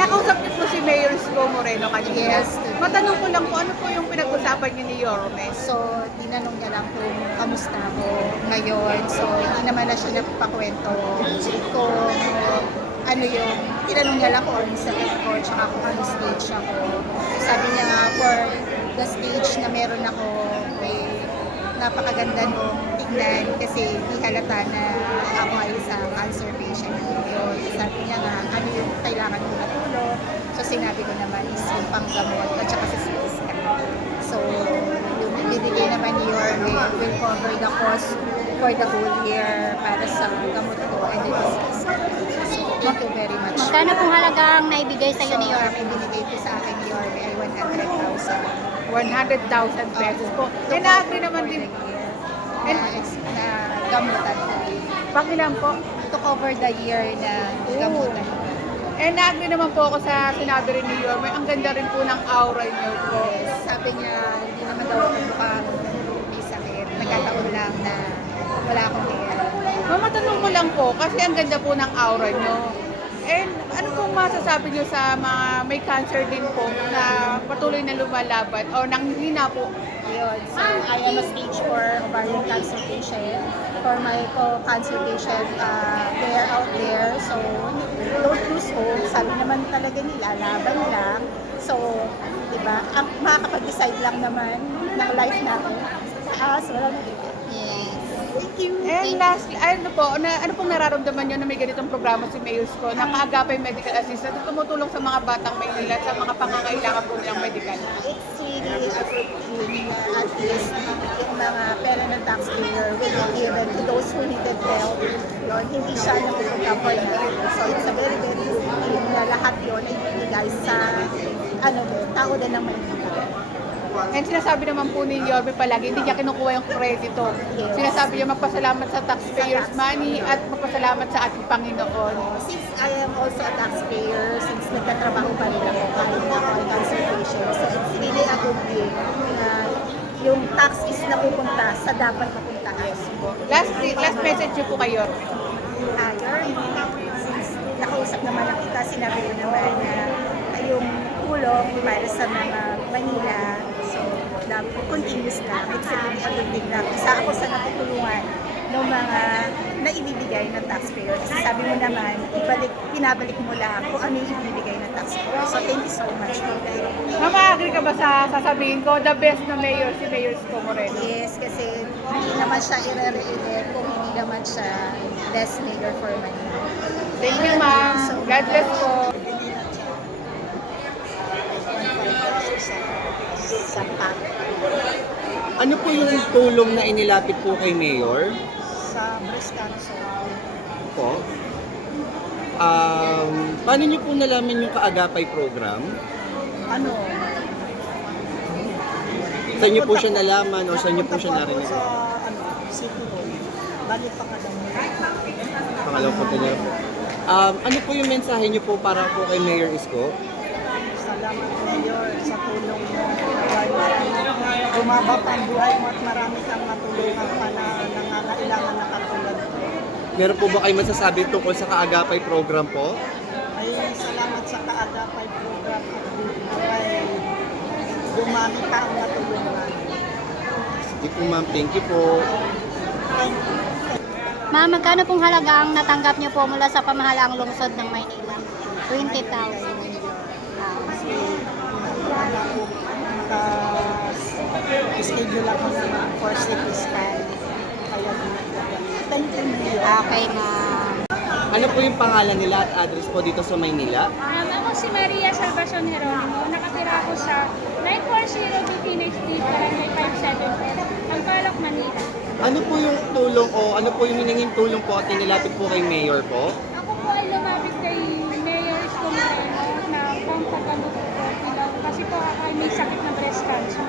Nakausap niyo po si Mayor Isko Moreno kanina. Yes. Matanong ko lang po, ano po yung pinag-usapan niyo ni Yorme? So, tinanong niya lang kung kamusta ako ngayon. So, hindi naman na siya nagpakwento kung ano yung, tinanong niya lang kung ano yung sakit ko, tsaka kung ano stage ako. Sabi niya nga, for the stage na meron ako, may napakaganda nung tignan kasi di halata na ako ay isang cancer patient. Yun. Sabi niya nga, ano yung kailangan ko matulong. So, sinabi ko naman is yung panggamot at saka sa CT scan. So, yung ibinigay naman ni Yorme will cover the cost for the whole year para sa gamot ko and the disease. So, thank you very much. Magkano pong halagang naibigay sa iyo ni Yorme? Ang binigay ko sa akin ni Yorme ay 100,000. 100,000 pesos po. Eh, na-agree naman din. Na gamutan ko. Pakilang po. To cover the year na gamutan ko. Eh, na-agree naman po ako sa sinabi rin ni Yorme. Ang ganda rin po ng aura niyo po. Sabi niya, hindi naman daw ako mukhang may sakit. Nagkataon lang na wala akong hair. Matanong ko lang po, kasi ang ganda po ng aura niyo. And ano pong masasabi niyo sa mga may cancer din po na patuloy na lumalaban o nanghihina po? Yun. So, I am a stage 4 ovarian cancer patient. For my cancer patient, they're out there. So, don't lose hope. Sabi naman talaga nila, laban lang. So, di ba, makakapag-decide lang naman ng life natin. Sa taas, wala na. Yes. Thank you. And lastly, ano pong nararamdaman niyo na may ganitong programa si Mayor Isko na kaagapay medical assistant at tumutulong sa mga batang Maynila at sa mga pangangailangan po nilang medical? It's really a good thing na at least yung mga pera ng taxpayer will be given to those who needed help. Yun, hindi siya napupunta for nothing. So it's a very, very good thing na lahat yun ay binigay sa tao din ng Maynila. And sinasabi naman po ni Yorme palagi, hindi niya kinukuha yung kredito. Yes. Sinasabi niya magpasalamat sa taxpayers' money at magpasalamat sa ating Panginoon. Since I am also a taxpayer, since nagtatrabaho pa rin ako kahit na ako ay cancer patient, so it's really a good thing na yung tax is napupunta sa dapat mapuntahan. Last message niyo po kay Yorme. Since nakausap naman ang kita, sinabi ko naman na yung tulong para sa mga Manila, so continuous na. It's really a good thing na isa ako sa natutulungan ng mga naibibigay ng taxpayer. Kasi sabi mo naman, pinabalik mo lang kung ano yung ibibigay ng taxpayer. So thank you so much for that. Mama, agree ka ba sa sasabihin ko, the best na mayor si Mayor Isko Moreno? Yes, kasi hindi naman siya ire-re-elect kung hindi naman siya best mayor for Manila. Thank you, ma'am. God bless po. Sa PAC. Ano po yung tulong na inilapit po kay Mayor? Sa breast cancer. Po? Paano niyo po nalaman yung kaagapay program? Ano? Saan niyo po siya nalaman o saan niyo po siya narinig? Sa City Hall. Balik pa kada mo. Pangalawang punta niya po. Ano po yung mensahe niyo po para po kay Mayor Isko? Salamat Mayor sa tulong mo. Bumaba pa ang buhay mo at marami kang matulungan pa na nangangailangan na katulad ko. Meron po ba kayo masasabi tungkol sa kaagapay program po? Ay salamat sa kaagapay program at ay dumami pa ang matulungan. Sige po ma'am, thank you po. Thank you. Ma'am, magkano pong halaga ang natanggap niyo po mula sa pamahalaang lungsod ng Maynila? 20,000. Schedule ako naman for CT scan. Kaya thank you, Mayor. Okay, ma'am. Ano po yung pangalan nila at address po dito sa Maynila? Ako si Maria Salvacion Jeronimo. Nakatira ako sa 940 Bikini Street, Barangay 57, Pampaloc, Manila. Ano po yung tulong o ano po yung hiningin tulong po at inilapit po kay Mayor po? Ako po ay lumapit kay Mayor Isko Moreno na pampagamot ko kasi po ako ay may sakit na breast cancer.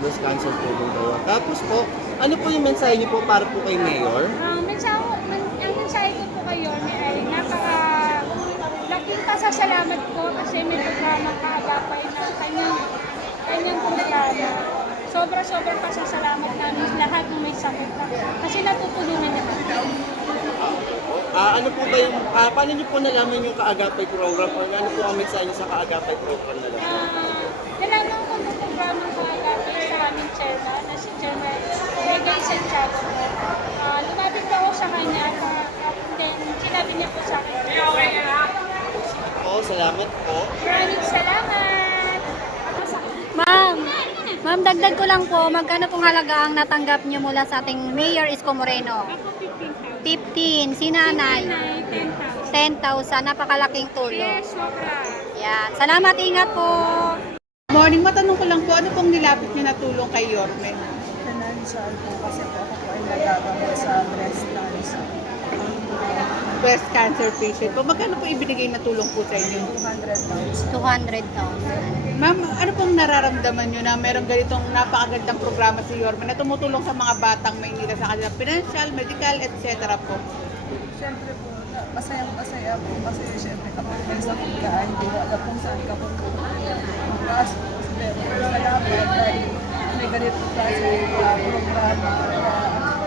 Breast cancer po daw. Tapos po, ano po yung mensahe niyo po para po kay Mayor? Ang mensahe ko po kay Yorme ay laking pasasalamat ko kasi may programang kaagapay na kanyang programa. Sobra-sobra pasasalamat namin lahat ng may sakit na kasi natutulungan niya. Ano po ba yung, paano niyo po nalaman yung Kaagapay program or ano po ang mensahe niyo sa Kaagapay program na lang? Nalaman ko ng programa sa Agapay sa aming chairman na si Chairman Regay Santiago po. Lumapit po ako sa kanya at then sinabi niya po sa akin. Po, salamat po. Maraming salamat! Ma'am, dagdag ko lang po, magkano pong halaga ang natanggap niyo mula sa ating Mayor Isko Moreno? Ako 15,000. 15, si nanay, 10,000. 10,000, napakalaking tulong. Yes, sobra. Yan. Salamat, ingat po. Morning, matanong ko lang po, ano pong nilapit niyo na tulong kay Yorme? Financial po kasi po ako ay nagagamot sa breast cancer. Breast cancer patient po. Magkano po ibinigay na tulong po sa inyo? 200,000. 200,000. Ma'am, ano pong nararamdaman nyo na merong ganitong napakagandang programa si Yorme na tumutulong sa mga batang Maynila sa kanilang financial, medical, etc. po? Siyempre po, masaya po kasi siyempre kapag may sakit ka, hindi mo alam kung saan ka pupunta. Kaso, pero salamat dahil may ganito kasi programa na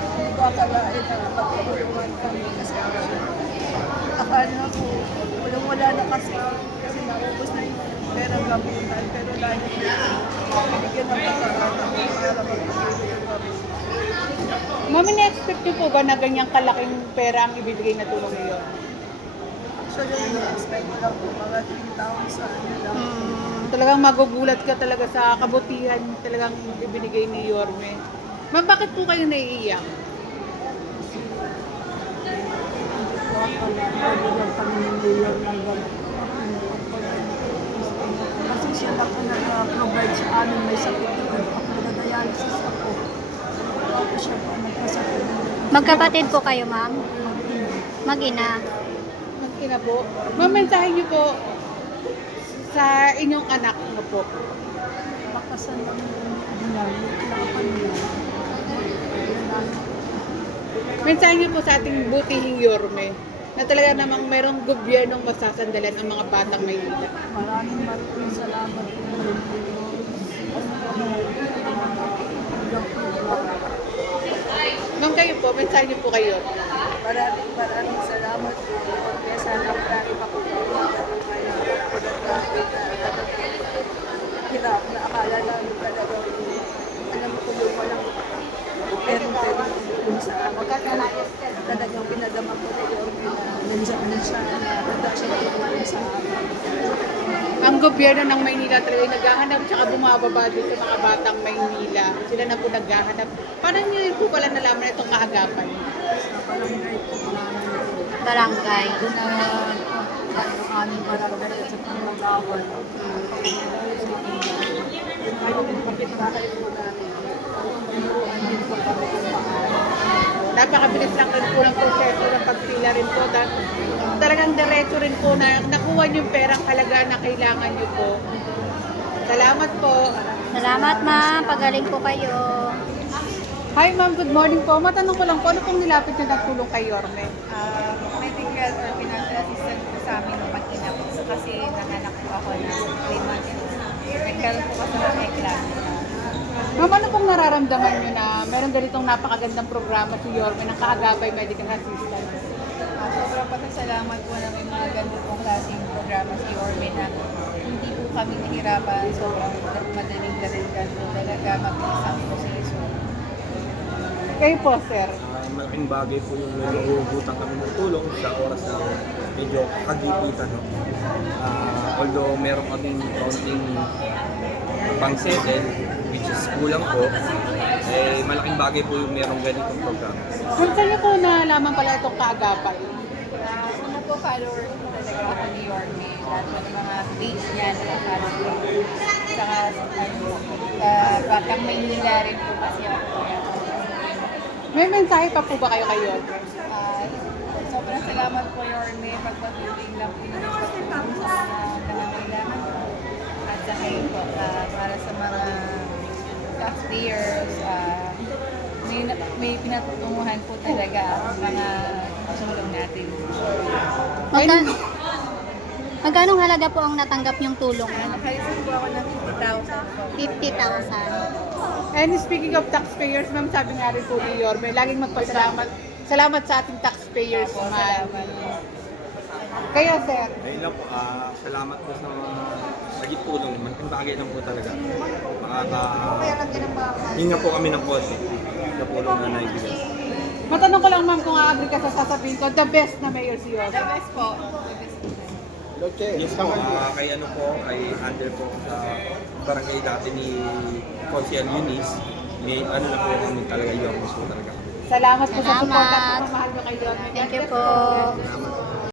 hindi ko akalain na pagpapulungan kami kasi akala ko wala na kasi naubos na yung perang gamutan pero lagi binigyan ng pagkakataon para magpapulungan kami. Ma'am, ina-expect nyo po ba na ganyang kalaking pera ang ibibigay na tulong niyo? Actually, in-expect ko lang po mga 3,000 lang. Talagang magugulat ka talaga sa kabutihan talagang ibinigay ni Yorme. Ma'am, bakit po kayo naiiyak? Kasi siya lang po nag-provide sa amin, may sakit ako, nag-dialysis ako. Ako siya po nagkasakit. Magkapatid po kayo, ma'am? Mag-ina. Magkina po. Ma'am, mensahe niyo po sa inyong anak mo po. Makasan lang yung nakapan niya. Mensahe niyo po sa ating butihing Yorme na talaga namang merong gobyernong masasandalan ang mga batang Maynila. Maraming salamat po. Ma'am, kayo po, mensahe niyo po kayo. Maraming salamat po. Kaya sana marami pa po hirap na akala namin talaga alam ko yung walang pero sa magkakalayas talagang pinadama ko na yung nandiyan siya na handa siya tutulong sa amin. Ang gobyerno ng Maynila talaga ay naghahanap tsaka bumababa din sa mga batang Maynila. Sila na po naghahanap. Paano niyo rin po pala nalaman itong kaagapan? Barangay. Doon na aming barangay at sa pangalawan. Pakitbahay po namin. Andin po kami kung paano. Napakabilis lang rin po ng proseso ng pagpila rin po. Talagang diretso rin po na nakuha niyo yung perang halaga na kailangan niyo po. Salamat po. Salamat, ma'am. Pagaling po kayo. Hi ma'am, good morning po. Matanong ko lang po, ano pong nilapit niyo nagtulong kay Yorme? Medical or financial assistance po sa amin ng mag-ina po. Kasi nanganak po ako na 3 months. Nagkaroon po kasi ng eclampsia. Ma'am, ano pong nararamdaman niyo na meron ganitong napakagandang programa si Yorme ng Kaagapay Medical Assistance? Sobrang pasasalamat po na may mga ganito pong klaseng programa si Orme na hindi po kami nahirapan. Sobrang madaling daligan po talaga mabilis ang proseso. Kayo po, sir. Malaking bagay po yung nagugutan kami ng tulong sa oras na medyo kagipitan. No? Although meron kaming counting pang-settle, which is kulang po, eh malaking bagay po yung merong ganitong program. Kung saan niyo po nalaman pala itong Kaagapay? Mga po followers po talaga ako ni Orme. Lahat po ng mga page niya na follow ko. Saka Batang Maynila rin po kasi ako. May mensahe pa po ba kayo kay Yorme? Sobrang salamat po Orme. Pagpatuloy lang po yung pagtulong sa mga kailangan po. At sa kayo po, para sa mga taxpayers, may pinatutunguhan po talaga ang mga tulong natin. Magkano halaga po ang natanggap niyong tulong? Nakaisip po ako ng 50,000 po. 50,000. And speaking of taxpayers, ma'am, sabi nga rin po ni Yorme, laging magpasalamat sa ating taxpayers taxpayers money. Kayo, sir. Ayun lang po, salamat po sa mga naging tulong. Malaking bagay lang po talaga. Hinga po kami ng konti sa tulong na naibigay. Matanong ko lang, ma'am, kung aagree ka sa sasabihin ko, the best na mayor si Yossi. The best po. Yes po, kay ano po, kay Ander po sa barangay dati ni Consiel Eunice. May ano na po kami talaga, yung po talaga. Salamat po sa support at Salamat. pagmamahal nyo kay Yossi. Thank you po. Salamat po.